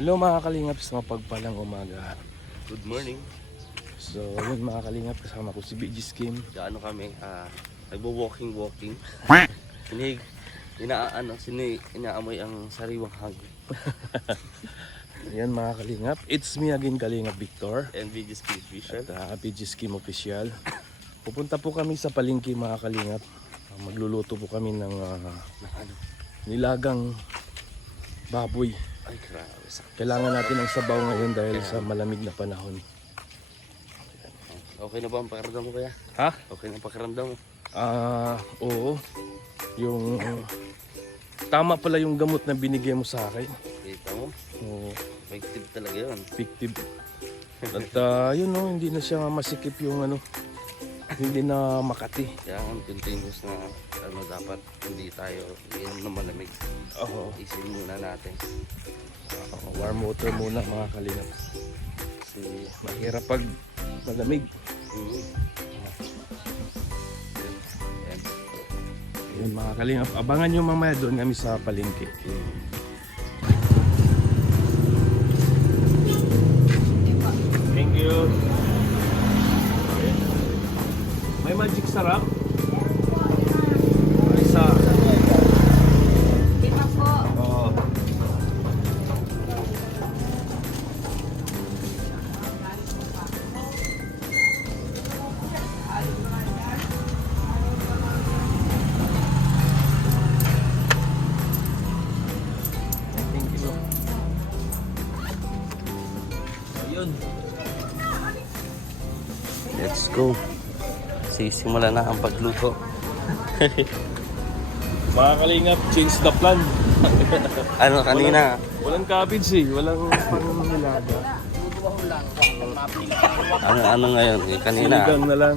Hello mga kalingap, sa mapagpalang umaga. Good morning. So yun mga kalingap, kasama ko si BG Skim. Gaano kami, nagbo-walking. Inaamoy ang sariwang hangin. Ayan mga kalingap, it's me again, Kalingap Victor. And BG Skim Official. At BG Skim Official. Pupunta po kami sa palengke mga kalingap. Magluluto po kami ng nilagang baboy. Ay, grabe. Kailangan natin ng sabaw ngayon dahil sa malamig na panahon. Okay na ba ang pakiramdam mo kaya? Ha? Okay na ang pakiramdam mo? Oo. Yung tama pala yung gamot na binigay mo sa akin. Kita mo? Oo. May tip talaga yun. Fictive. At yun no, hindi na siya masikip yung hindi na makati. Kaya ang continuous na dapat hindi tayo iinom ng malamig. Oo. Isin muna natin. Warm water muna mga kalingap. Kasi Mahirap pag malamig. Yan. Yun mga kalingap. Abangan nyo mamaya doon kami sa palengke. Thank you. May magic sarap. Isa. Lima po. Oo. Thank you. Ayun. Let's go. Simula na ang pagluto. Mga kalingap, change the plan. Ano kanina? Walang cabbage walang pangnilaga. Ano ngayon? Kanina. Sinigang na lang.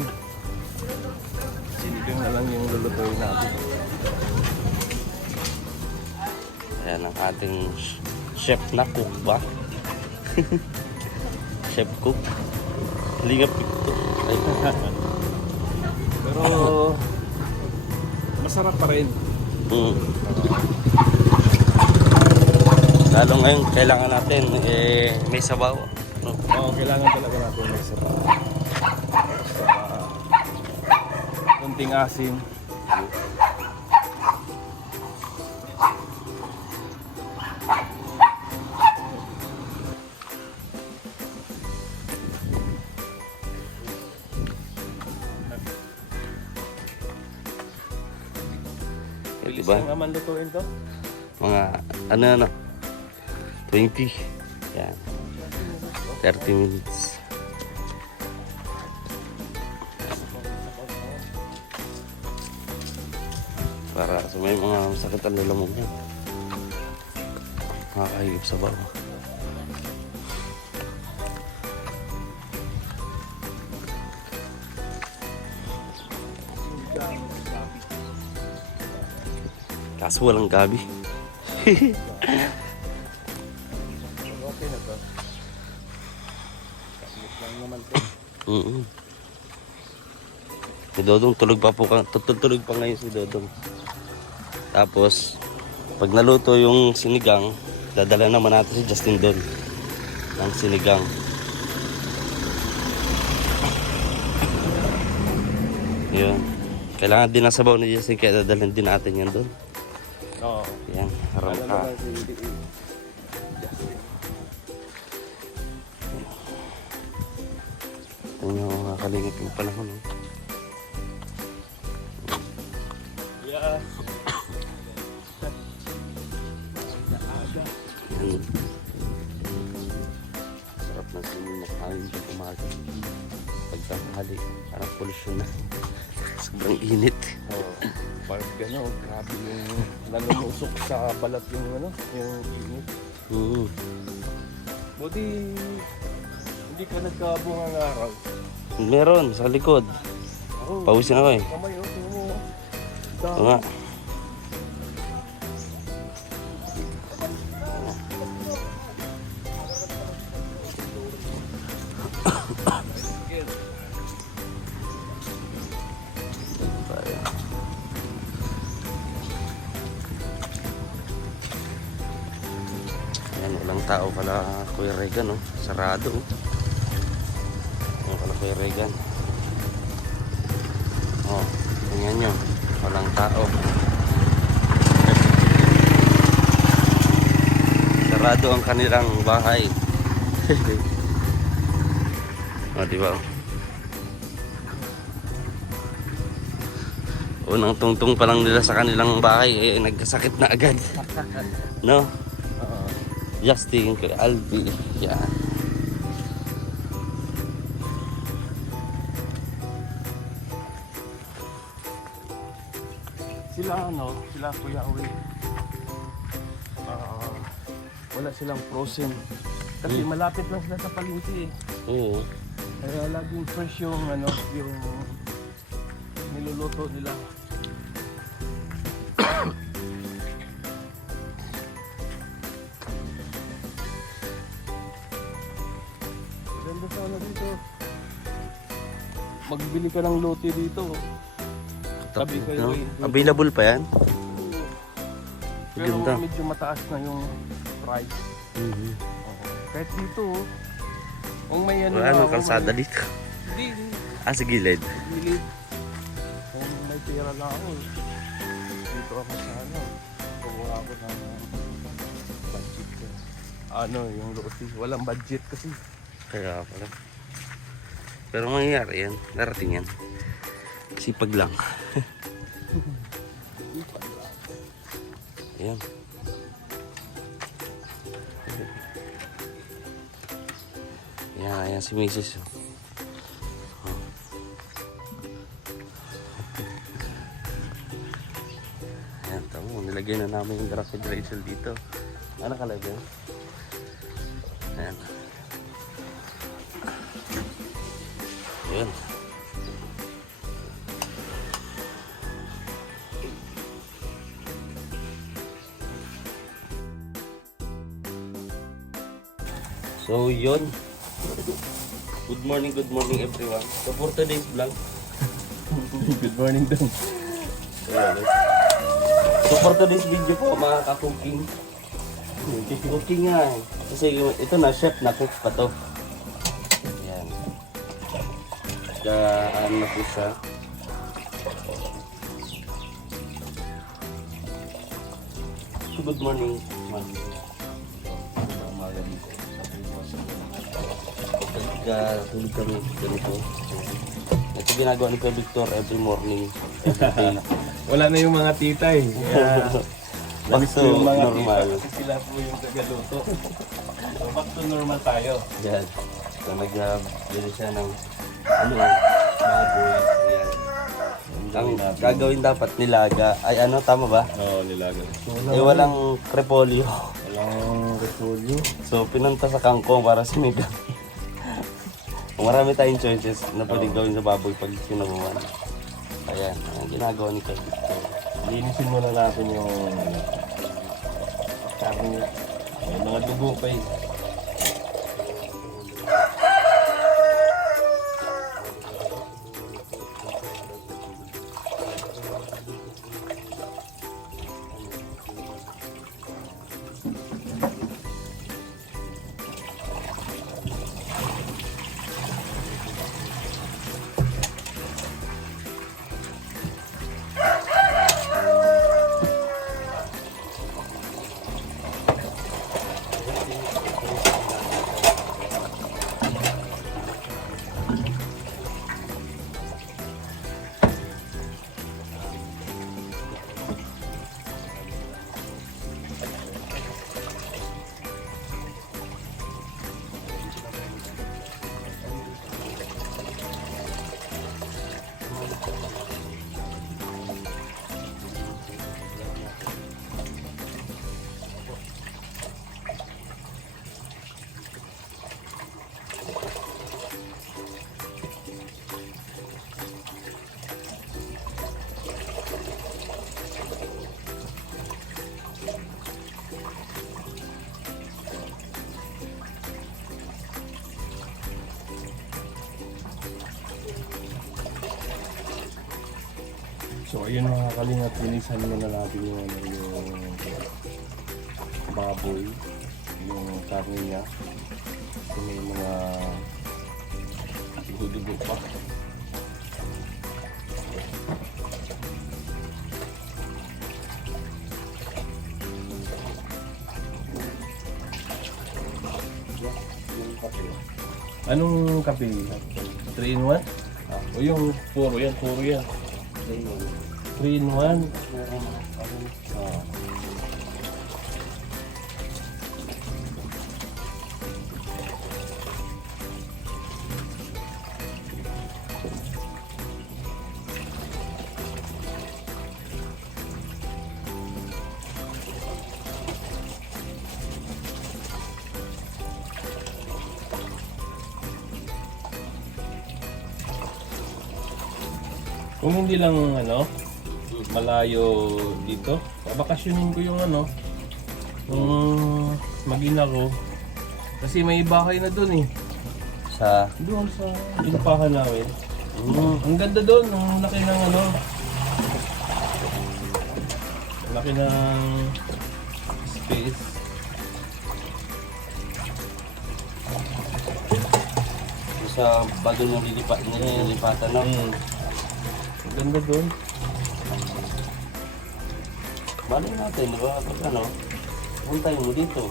Sinigang na lang yung lulutuin natin. Ayan ang ating chef na cook ba? Chef cook. Liga Picto. Ay, Pero masarap pa rin. Lalo ngayon, kailangan natin may sabaw. No? Oo, kailangan talaga natin magsabaw. Sa kunting asin. Bilis Diba? lang naman lutuin to. Mga ano 20. Yan. 30 minutes. Para sa may mga sakit ang lalamog yan. Makakahigip sa bawa. Kaso walang gabi. Okay na to. Kapit lang naman to. Si Dodong tulog pa ngayon si Dodong. Tapos pag naluto yung sinigang, dadala naman natin si Justin doon ng sinigang. Yun. Kailangan din ng sabaw ni Justin, kaya dadalhin din natin yan doon. Oo. Yan, haram Alam ka. naman si Justin. Ayun yung mga kalingap yung panahon. Oh. Yeah. Yan. Sarap na sinimakain yung umaga. Pagtanghali, parang polusyon na. Sobrang init. Oo. Pag grabe yung nanunusok sa balat yung yung init. Buti hindi ka nagkabungang araw. Meron sa likod. Oh, Pawisin ako eh. kamay tingnan mo. Ito nga. Walang tao pala Kuya Regan, no? Sarado. Ayan pala Kuya Regan. Oh, tingnan nyo. Walang tao. Sarado ang kanilang bahay. Oh, di ba? Unang tungtong pa lang nila sa kanilang bahay, nagkasakit na agad. No? Justin, kay Albi. Yan. Sila Kuya Uwi. Wala silang frozen. Kasi malapit lang sila sa palengke. Oo. Kaya laging fresh yung yung niluluto nila. Ganda sana dito. Magbili ka ng lote dito. Tabi kayo. No? Available pa yan? Pero Ganda. medyo mataas na yung price. Kahit dito, kung may Wala na nang kalsada dito. Hindi, Sa gilid. gilid. Kung may pera lang ako, dito ako sa kukuha ako ng budget ko. Yung lote. Walang budget kasi. Kaya pala. Pero mangyayari yan. Darating yan. Sipag lang. Ayan. Ayan si Mrs. Ayan, tamo. Nilagyan na namin yung rapid Rachel dito. Ano nakalagay? Ayan. Ayan. So yun. Good morning everyone. So for today's vlog. Good morning daw. So for today's video po, mga ka-cooking. Cooking nga eh. Kasi ito na, chef na cook pa to. Ayan. Ano na po siya. So good morning. Tulog kami ganito. Ito ginagawa ni Kuya Victor every morning, every day. Wala na yung mga tita eh. Kaya, Back to yung mga normal. tita kasi sila po yung tagaluto. So back to normal tayo. Yan. So nagbili siya ng baboy. Yan. Ang gagawin dapat nilaga. Ay tama ba? Oo, nilaga. Walang repolyo. Walang repolyo. So pinunta sa kangkong para sinigang. Marami tayong choices na pwedeng gawin sa baboy pag sinabuhan. Ayan, ang ginagawa ni Kuya Victor. Linisin muna natin yung may mga dugo pa eh. So ayun mga kalingap, pinisan muna natin yung baboy. yung karne niya. Kasi may mga dugo-dugo pa. Yung kape. Anong kape? 3 in 1? O yung puro yan, puro yan. 3 in 1. Kung hindi lang malayo dito, babakasyonin ko yung yung mag-ina ko. Kasi may bahay na doon eh. Sa Doon sa inupahan namin. Ang ganda doon, ang laki ng laki ng space. sa bago nyung nilipatan no? Ang ganda doon. Bali natin, di ba? Pag puntay mo dito.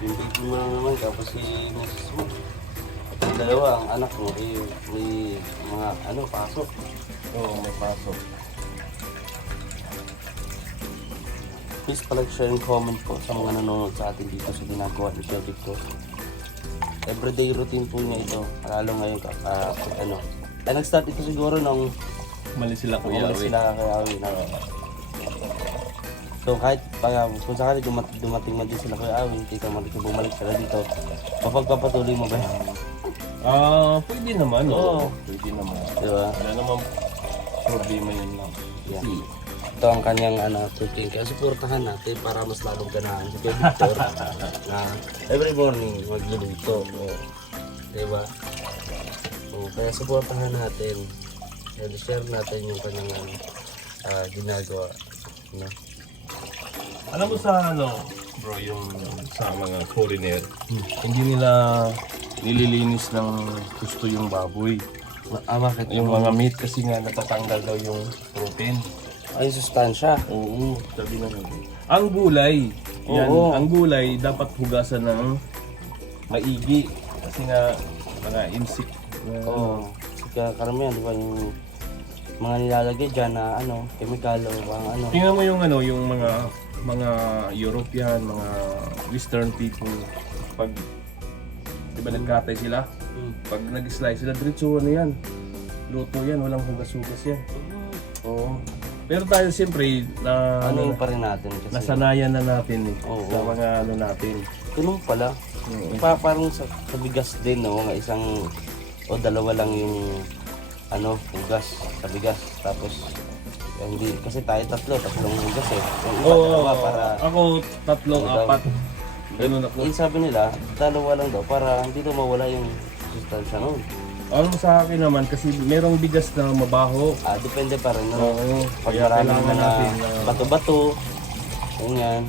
Yung baby mo lang naman, tapos si Mrs. mo. Yung dalawa, ang anak mo, may mga pasok. Oo, may pasok. Please palike, share, and comment po sa mga nanonood sa atin dito sa ginagawa ni Kuya Victor. Everyday routine po niya ito. Lalo ngayon nag-start ito siguro nung Umalis sila Kuya umalis Awi. sila kay Awi. So kahit kung sakali dumating man din sila kay Awi, hindi ka bumalik sila dito, mapagpapatuloy mo ba yan? Pwede naman. Oo. Pwede naman. Diba? Wala namang problema yun lang. Yeah. Ito ang kanyang cooking. Kaya suportahan natin para mas lalong ganahan si Kuya Victor na every morning magluluto. Diba? Kaya suportahan natin. And share natin yung kanyang ginagawa. No? Alam mo sa bro, yung sa mga foreigner, hindi nila nililinis ng gusto yung baboy. Bakit? Yung mga meat kasi nga natatanggal daw yung protein. Ay, sustansya. Oo, sabi na natin. Ang gulay, yan, Oo. ang gulay dapat hugasan ng maigi. Kasi nga, mga insect. Oo. Kaya karamihan, di ba, yung mga nilalagay dyan na chemical o mga Tingnan mo yung yung mga European, mga Western people, pag di ba nagkatay sila, pag nag-slice sila, diretso yan. Luto yan, walang hugas-hugas yan. Oo. Pero tayo siyempre, pa rin natin kasi. nasanayan na natin Oo. sa mga natin. Ganun pala. Parang sa bigas din, no? Nga isang o dalawa lang yung hugas sa bigas. Tapos hindi kasi tayo tatlong hugas eh. Yung iba dalawa para ako tatlong, apat. Ganun ako. sabi nila, dalawa lang daw para hindi daw mawala yung sustansya nun. Ano sa akin naman, kasi merong bigas na mabaho. Depende pa rin. Oo. Pag Kaya maraming kailangan mga natin bato-bato, ganyan.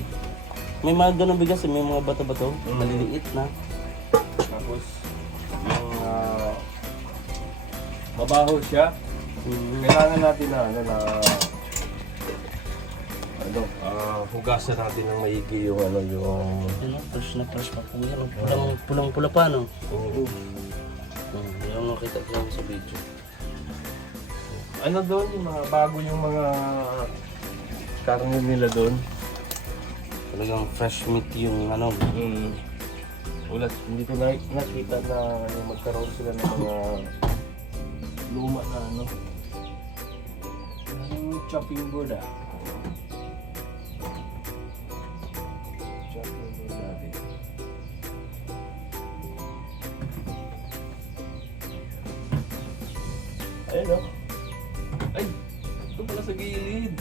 May mga ganun bigas, may mga bato-bato, maliliit na. tapos yung mabaho siya. Kailangan natin hugasan natin ng maigi yung yung Fresh na fresh pa po yan. Pulang-pula pa, no? Yung nakita ko lang sa video. doon, yung mga bago yung mga karne nila doon. Talagang fresh meat yung Ulat, hindi ko nakita na magkaroon sila ng mga luma na chopping board chopping board natin. Ayun ay, ito pala sa gilid.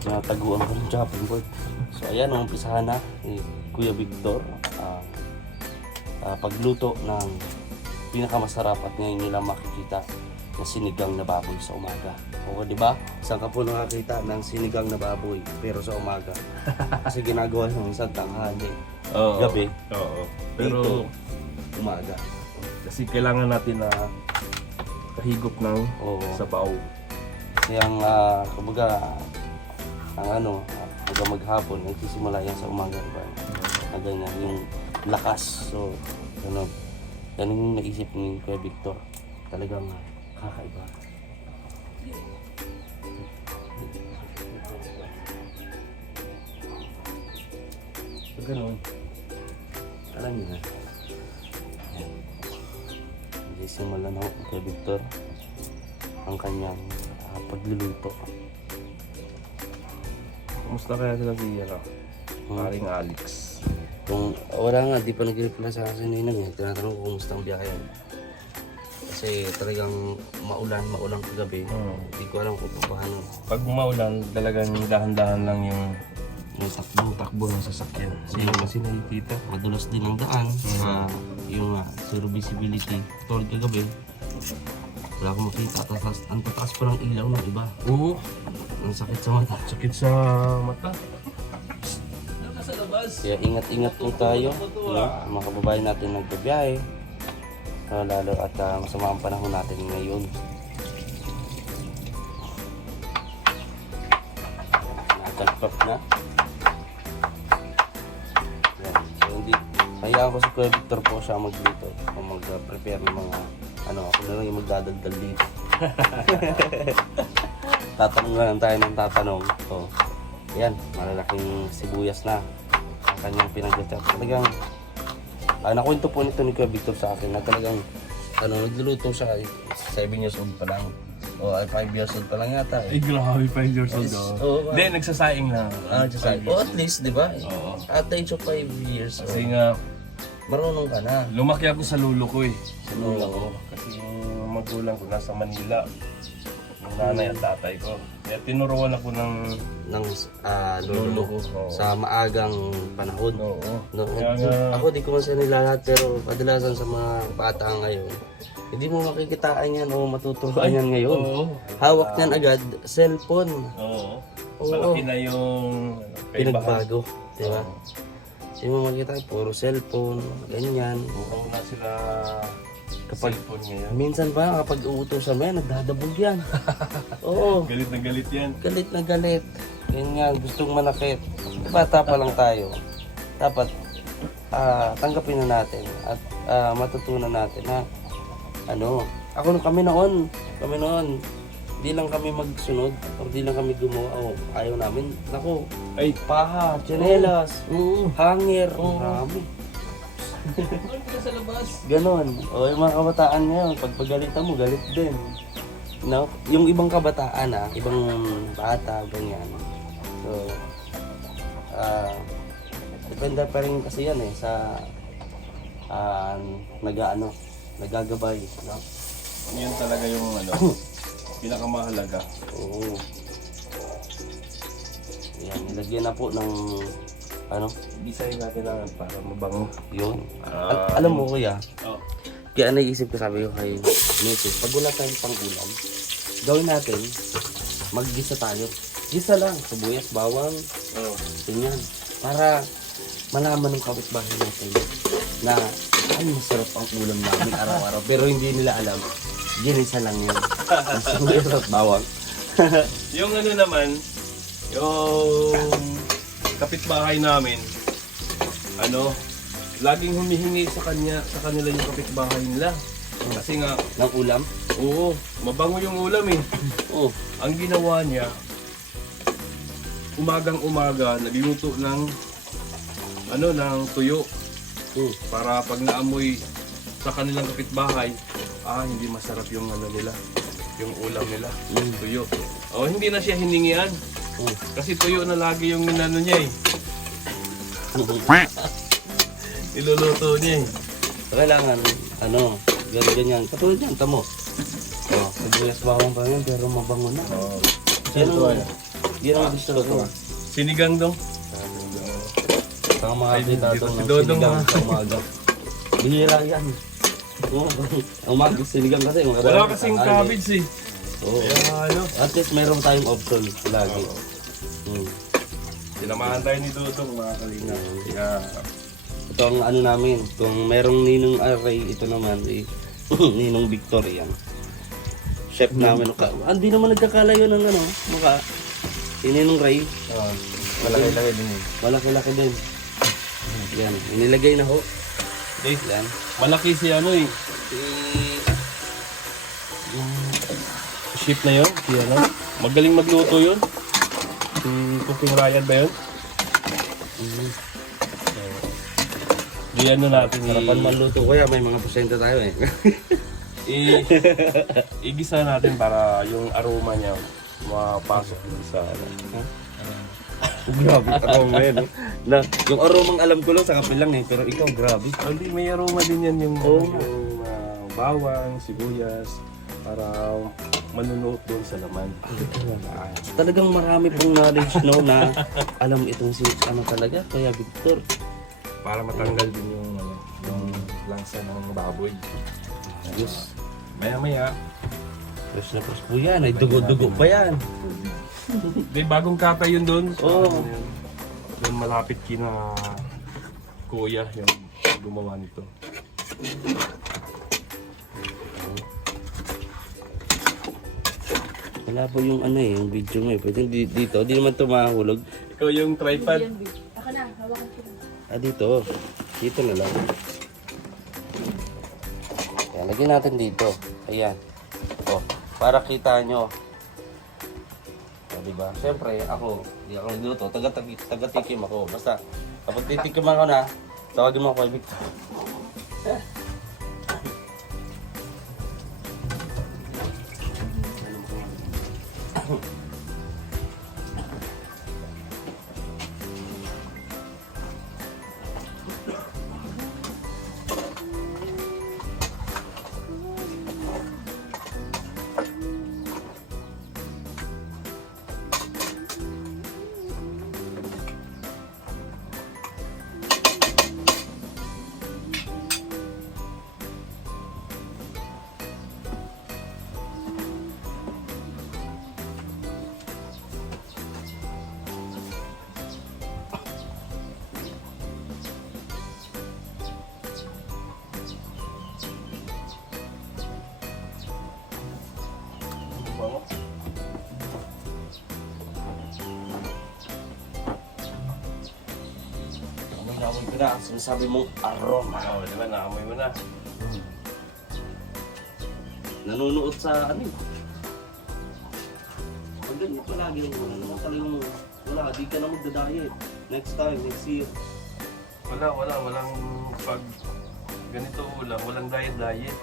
Tinataguan ko ng chopping board. So ayan, umpisahan na ni Kuya Victor pagluto ng pinakamasarap at ngayon nila makikita na sinigang na baboy sa umaga. O, di ba? Saan ka po nakakita ng sinigang na baboy pero sa umaga? Kasi ginagawa ng isang tanghali. Oo. Gabi. Oo. Pero Pero umaga. kasi kailangan natin na kahigop ng Oo. sabaw. Kasi ang, kumbaga, ang hanggang maghapon, ay sisimula yan sa umaga, diba? Na ganyan, yung lakas. So, ganun yung naisip ni Kuya Victor. Talagang kakaiba. So, ganun. Alam niyo na. Sisimula na Kuya Victor ang kanyang pagluluto. Kumusta kaya sila si paring Alex? Kung wala nga, di pa nag-reply sa akin ninang eh. Tinatanong ko kumusta ang biyahe. Kasi talagang maulan kagabi. Hindi ko alam kung paano. Pag maulan, talagang dahan-dahan lang yung Yung takbo ng sasakyan. Kasi nakikita. madulas din ang daan. Yung zero visibility. Tulad kagabi, wala akong makita. Tapos ang tataas pa ng ilaw ng iba. Oo. Ang sakit sa mata. Sakit sa mata. Kaya ingat-ingat po tayo. Mga kababayan natin nagbibiyahe. Lalo at masama ang panahon natin ngayon. Natagpap na. Yan. So hindi, hayaan ko si Kuya Victor po siya magluto. O mag-prepare ng mga, ako na lang yung magdadaldal dito. Tatanong na lang tayo ng tatanong. So, yan, malalaking sibuyas na ang kanyang pinag-chat. Talagang, nakwento po nito ni Kuya Victor sa akin na talagang, nagluluto siya 7 years old pa lang. O 5 years old pa lang yata eh. Ay, grabe, 5 years old. Oo. Hindi, nagsasaing na. At least, di ba? Oo. At the age of 5 years, Kasi nga, marunong ka na. lumaki ako sa lolo ko eh. Sa lolo Oo. ko. Kasi yung magulang ko nasa Manila. Yung nanay at tatay ko. Kaya tinuruan ako ng Ng lolo lolo ko. Oo. sa maagang panahon. Oo. No, Kaya nga- ako di ko man sa nilalat pero kadalasan sa mga bata ngayon, hindi mo makikitaan yan o matuturuan yan ngayon. Oo. Hawak niyan agad, cellphone. Oo. Oo. Malaki na yung Pinagbago, di ba? Hindi mo makikita, puro cellphone, ganyan. Oo na sila Kapag- cellphone ngayon. Minsan ba kapag uutusan mo yan, nagdadabog yan. Oo, Galit na galit yan. galit na galit. Ganyan, gustong manakit. Bata pa lang tayo. Dapat tanggapin na natin at matutunan natin na kami noon, di lang kami magsunod o di lang kami gumawa. Ayaw namin. Naku, Ay, paha, tsinelas, hanger, marami. sa labas. Ganon. O yung mga kabataan ngayon, pag pagalitan mo, galit din. No? Yung ibang kabataan ibang bata, ganyan. So, depende pa rin kasi yan sa nagagabay. No? Yun talaga yung pinakamahalaga. Oo. Yan, nilagyan na po ng Design natin lang para mabango. yun. Alam mo kuya, Oh. kaya naisip ko, sabi ko kay Mrs. pag wala tayong pang-ulam, gawin natin, mag-gisa tayo. Gisa lang, sibuyas, bawang, Oh. ganyan. Para malaman ng kapitbahay natin na ay masarap ang ulam namin araw-araw. Pero hindi nila alam, ginisa lang yun. Ang sibuyas at bawang. Yung naman, yung kapitbahay namin, laging humihingi sa kanila yung kapitbahay nila. Kasi nga, Ng ulam? oo, mabango yung ulam eh. Oo. Ang ginawa niya, umagang-umaga, nagluto ng tuyo. Para pag naamoy sa kanilang kapitbahay, hindi masarap yung nila, yung ulam nila, tuyo. Hindi na siya hiningian. Kasi tuyo na lagi yung niya eh. Iluluto niya eh. Kailangan, ganyan. Katulad yan, tamo. Sibuyas bawang pa yan, pero mabango na. Yan ang gusto ko. Sinigang dong. Ang makakita Ay, doon si ng Dodong, sinigang sa umaga. Bihira yan. Umaga sinigang kasi. Wala kasing cabbage eh. Oo. Kaya ano, At least meron tayong option lagi. sinamahan tayo ni Dudong mga kalingap. Kaya Ito ang ano namin, kung merong Ninong Array, ito naman, Ninong Victor yan. Chef namin. Hindi naman nagkakalayo ng ano, si Ninong Ray. malaki-laki din eh. Malaki-laki din. Yan, inilagay na ho. Yan. Malaki si ano eh. Yung ship na yun, si ano. Magaling magluto yun. Si Cooking Ryan ba yun? Di ano natin Harapan maluto ko yan, may mga porsyento tayo eh. igisa natin para yung aroma niya mapasok din sa ano. Grabe aroma yan. Na, yung aromang alam ko lang sa kape lang eh, pero ikaw grabe. Hindi, may aroma din yan yung, Oo. yung bawang, sibuyas, para manunuot doon sa laman. Talagang marami pong knowledge no na alam itong si ano talaga, kaya Victor. Para matanggal din yung, ano, yung langsa ng baboy. Diyos. Maya-maya, Fresh na fresh po yan, ay dugo-dugo pa yan. may bagong kata yun doon. Oo. Ano yun, yung malapit kina kuya yung gumawa nito. Wala po yung ano eh, yung video mo eh. Pwede dito, di naman ito mahulog. Ikaw yung tripod. Ako na, hawakan ko na. Dito. Dito na lang. Ayan, lagyan natin dito. Ayan. O, para kita nyo. O, diba? Siyempre, ako, hindi ako nagluto. Taga-tikim ako. Basta, kapag titikim ako na, tawagin mo ako kay Victor. Namoy ko na, sinasabi mong aroma. Oo, diba? Naamoy mo na. Nanunuot sa ano. Pag ganyan palagi yung ano naman talagang wala, di ka na magdadiet. Next time, next year. Walang pag ganito ulam, walang diet.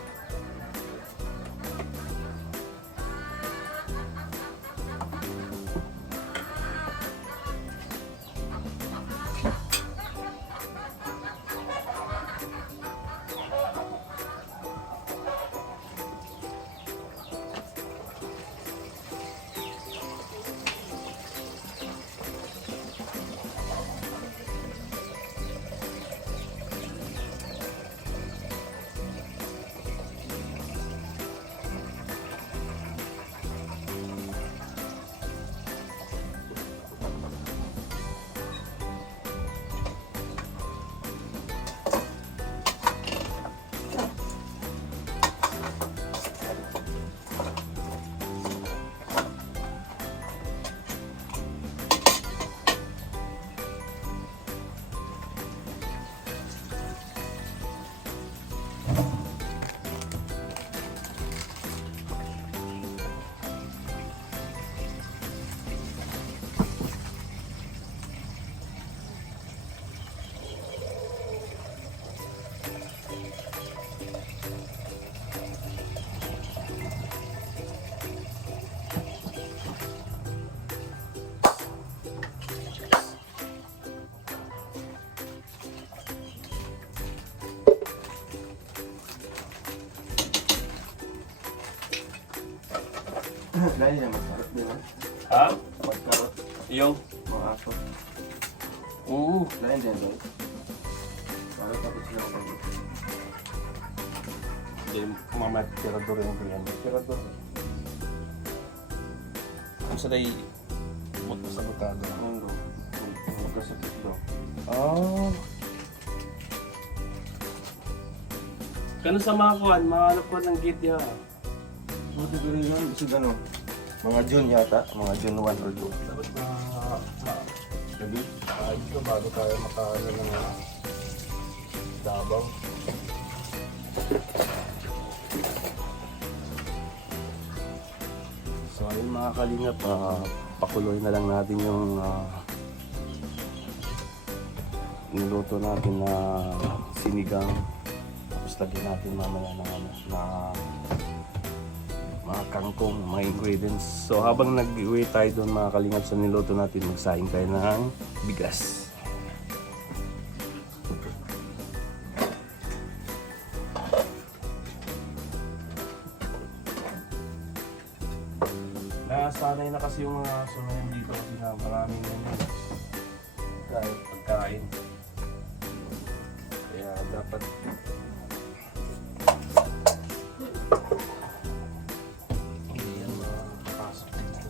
Dahil na magkarot din ha? Ha? Magkarot, Yung? mga aso. Oo. Dahil din doon. Para tapos sila mag Hindi, mamaya tirador yung ganyan. Tirador. Kung sila magkasabotado. Ano? Magkasabot daw. Ah. Kano sa mga kuhan, mga alapon ng gate ya. Ano siguro yun? Kasi gano'n? Mga June yata, mga June 1 or 2. Dapat gabi, ayos ko bago tayo makaano ng Davao. So ayun mga kalingap, pakuloy na lang natin yung niluto natin na sinigang. Tapos lagyan natin mamaya ng mga kangkong, mga ingredients. So habang nag-wait tayo doon mga kalingap sa niluto natin, magsaing tayo ng bigas. Nasanay na kasi yung mga aso ngayon dito kasi na maraming pagkain. Kaya dapat hindi yan makapasok dito.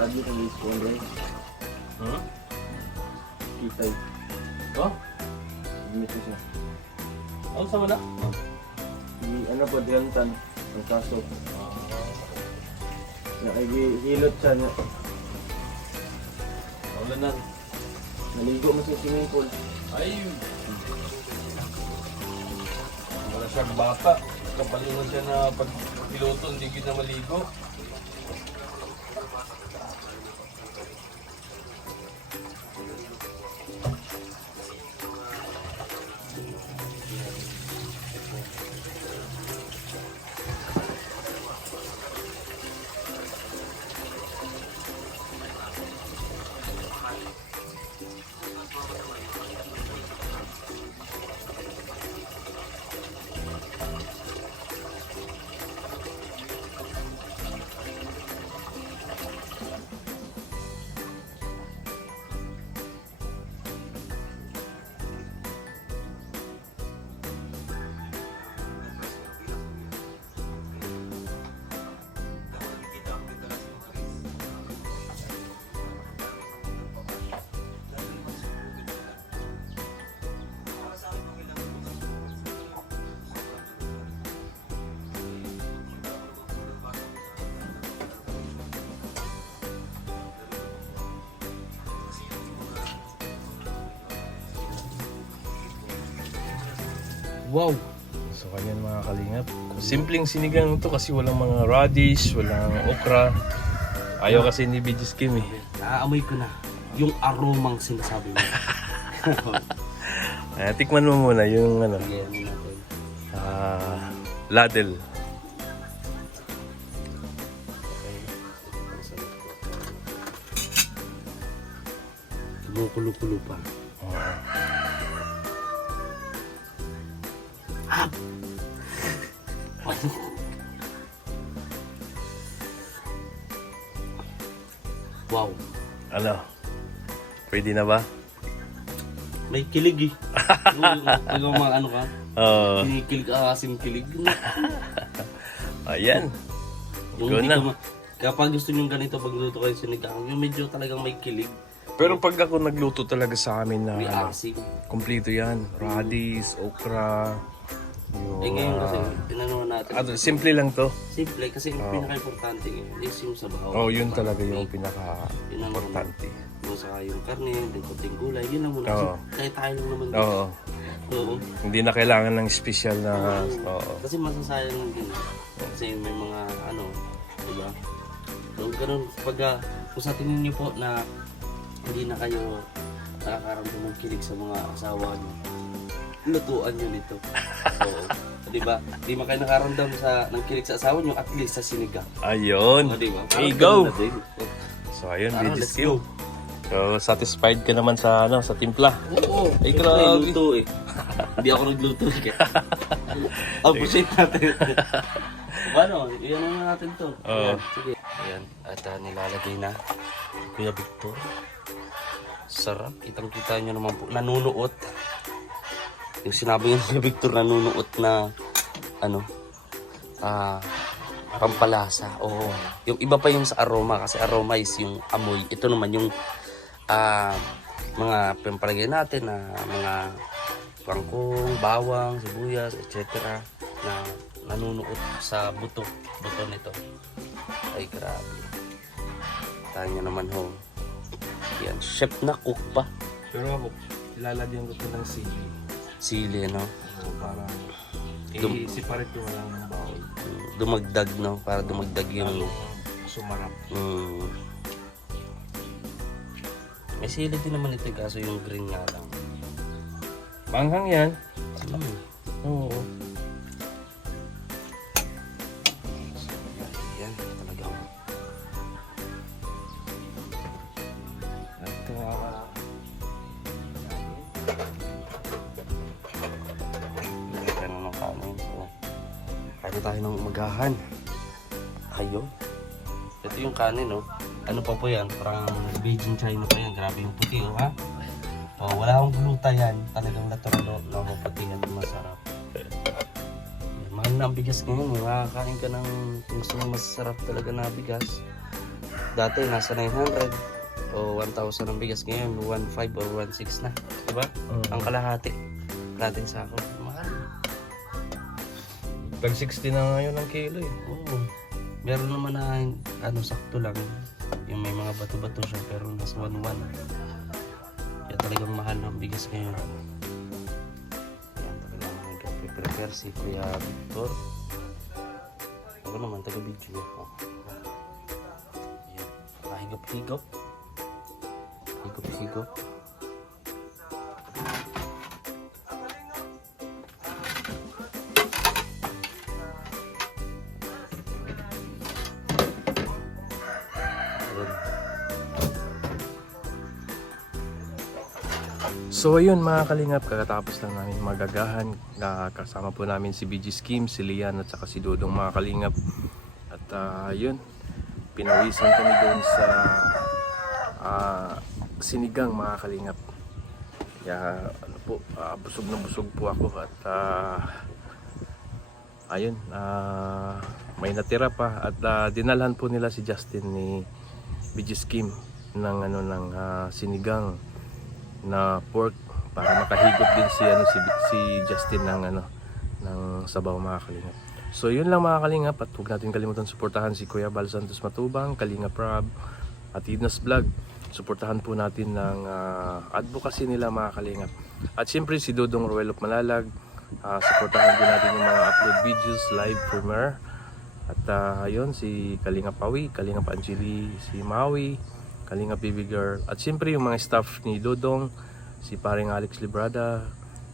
Lagi kang ispon rin. Huh? Kitay. Oh? Gumit ko siya. Ano sa wala? ano po, dilantan. Ang kaso. Nakihilot siya niya. Wala na. Naligo mo sa swimming pool. Ay! Wala siyang bata. Kapalingon siya na pag piloto, hindi na maligo. Wow! So kanyan mga kalingap. Simpleng sinigang to kasi walang mga radish, walang okra. Ayaw kasi ni BG's Kim eh. Aamoy ko na yung aromang sinasabi mo. Tikman mo muna yung ano, Sige, ano natin. ladle. Kumukulo-kulo pa. Wow. Ano? Pwede na ba? May kilig eh. Yung mga ano ka? Kinikilig ka kasing kilig. Ayan. Yung Go hindi na. ko kapag gusto nyo ganito pagluto kayo sinigang, yung medyo talagang may kilig. Pero pag ako nagluto talaga sa amin na May ano, asim. kompleto yan. Radish, okra, yung... Ngayon kasi, tinanong natin. simple lang to. Simple, kasi yung pinaka-importante ngayon is yung sabaw. Oh, yun Diba? talaga yung Yun ang pinaka-importante. Yung saka yung karne, yung konting gulay, yun lang muna. Oo. Kasi kahit tayo lang naman. Oo. Oo. Hindi na kailangan ng special na... Oo. Kasi masasayang lang din. Kasi may mga ano, diba? So, ganun, pag kung sa tingin niyo po na hindi na kayo nakakaramdam ng kilig sa mga asawa niyo, lutuan niyo nito. So, di ba? Di man kayo nakaramdam ng kilig sa asawa niyo, at least sa sinigang. Ayun. O, di ba? Hey, Parang go! ganun na din. So, ayun, Tara, BG's let's Kim. go. So, satisfied ka naman sa ano sa timpla. Oo. Ay, Ito grabe. na luto eh. Hindi ako nagluto eh. Appreciate natin. Ano, iyan na natin to. Oo. Ayan, sige. Ayan, at nilalagay na. Kuya Victor. Sarap. Kitang-kita nyo naman po. Nanunuot. Yung sinabi ng Kuya Victor, nanunuot na ano, pampalasa. Oo. Yung iba pa yung sa aroma kasi aroma is yung amoy. Ito naman yung mga pampalagay natin na mga kangkong, bawang, sibuyas, etc. na nanunuot sa buto nito. Ay grabe. Tanya naman ho. Yan, chef na cook pa. Pero ako, ilalagyan ko ito ng sili. Sili, no? So, para Dum- i-separate ko lang ng bawal. Dumagdag, no? Para dumagdag yung... Sumarap. May sili din naman ito, kaso yung green nga lang. Manghang yan. Oo. Yan, talagang... At Kaya naman kanin. So, kain tayo ng umagahan. Kayo. Ito yung kanin, no? Ano pa po yan? Parang Beijing China pa yan. Grabe yung puti, oh, ha? Oh, wala akong gluta yan. Talagang natural, no? Maputi yan. Masarap. Mahal na ang bigas ngayon. Makakain ka ng gusto mo masarap talaga na bigas. Dati, nasa 900 o 1,000 ang bigas ngayon. 1,500 or 1,600 na. Diba? Ang kalahati. Kalating sako. Mahal. Tag 60 na ngayon ang kilo eh. Oo. Meron naman na sakto lang. Yung may mga bato-bato siya pero nasa 1-1. Kaya talagang mahal ng bigas ngayon. Ayan talagang nag-prepare si Kuya Victor. Ako naman taga-video ako. Ayan. Higop-higop. Higop-higop. So ayun mga kalingap, kakatapos lang namin magagahan. Kasama po namin si BG Scheme, si Lian at saka si Dodong mga kalingap. At yun, pinawisan kami doon sa sinigang mga kalingap. Kaya ano po, busog na busog po ako at ayun, may natira pa at dinalhan po nila si Justin ni BG Scheme ng sinigang na pork para makahigop din si Justin ng sabaw mga kalingap. So yun lang mga kalingap at huwag natin kalimutan suportahan si Kuya Bal Santos Matubang, Kalingap Rob at Idnas Vlog. Suportahan po natin ng advocacy nila mga kalingap. At siyempre si Dodong Ruel of Malalag, suportahan din natin yung mga upload videos, live premiere. At yun si Kalingap Pawi, Kalingap Angeli, si Maui, Kalingap Baby Girl, at siyempre yung mga staff ni Dodong, si paring Alex Librada,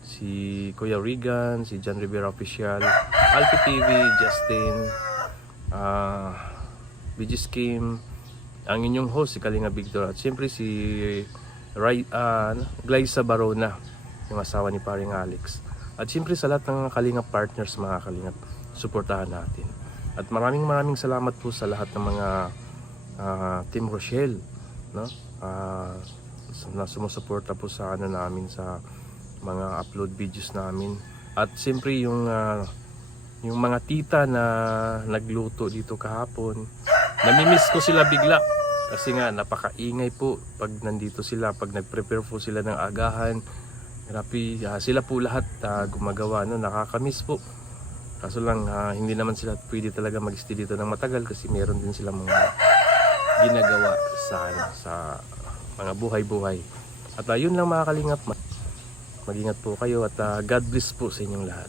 si Kuya Regan, si John Rivera Official, Alpi TV, Justin, BG Scheme, ang inyong host si Kalingap Victor, at siyempre si Glyza Barona, yung asawa ni paring Alex. At siyempre sa lahat ng Kalingap partners mga Kalingap, suportahan natin. At maraming salamat po sa lahat ng mga Team Rochelle, no? Na sumusuporta po sa namin sa mga upload videos namin. At siyempre yung mga tita na nagluto dito kahapon, namimiss ko sila bigla kasi nga napakaingay po pag nandito sila, pag nagprepare po sila ng agahan. Grabe, sila po lahat gumagawa, no? Nakakamiss po. Kaso lang hindi naman sila pwede talaga mag-stay dito ng matagal kasi meron din silang mga ginagawa sa mga buhay-buhay. At yun lang mga kalingap, mag-ingat po kayo at God bless po sa inyong lahat.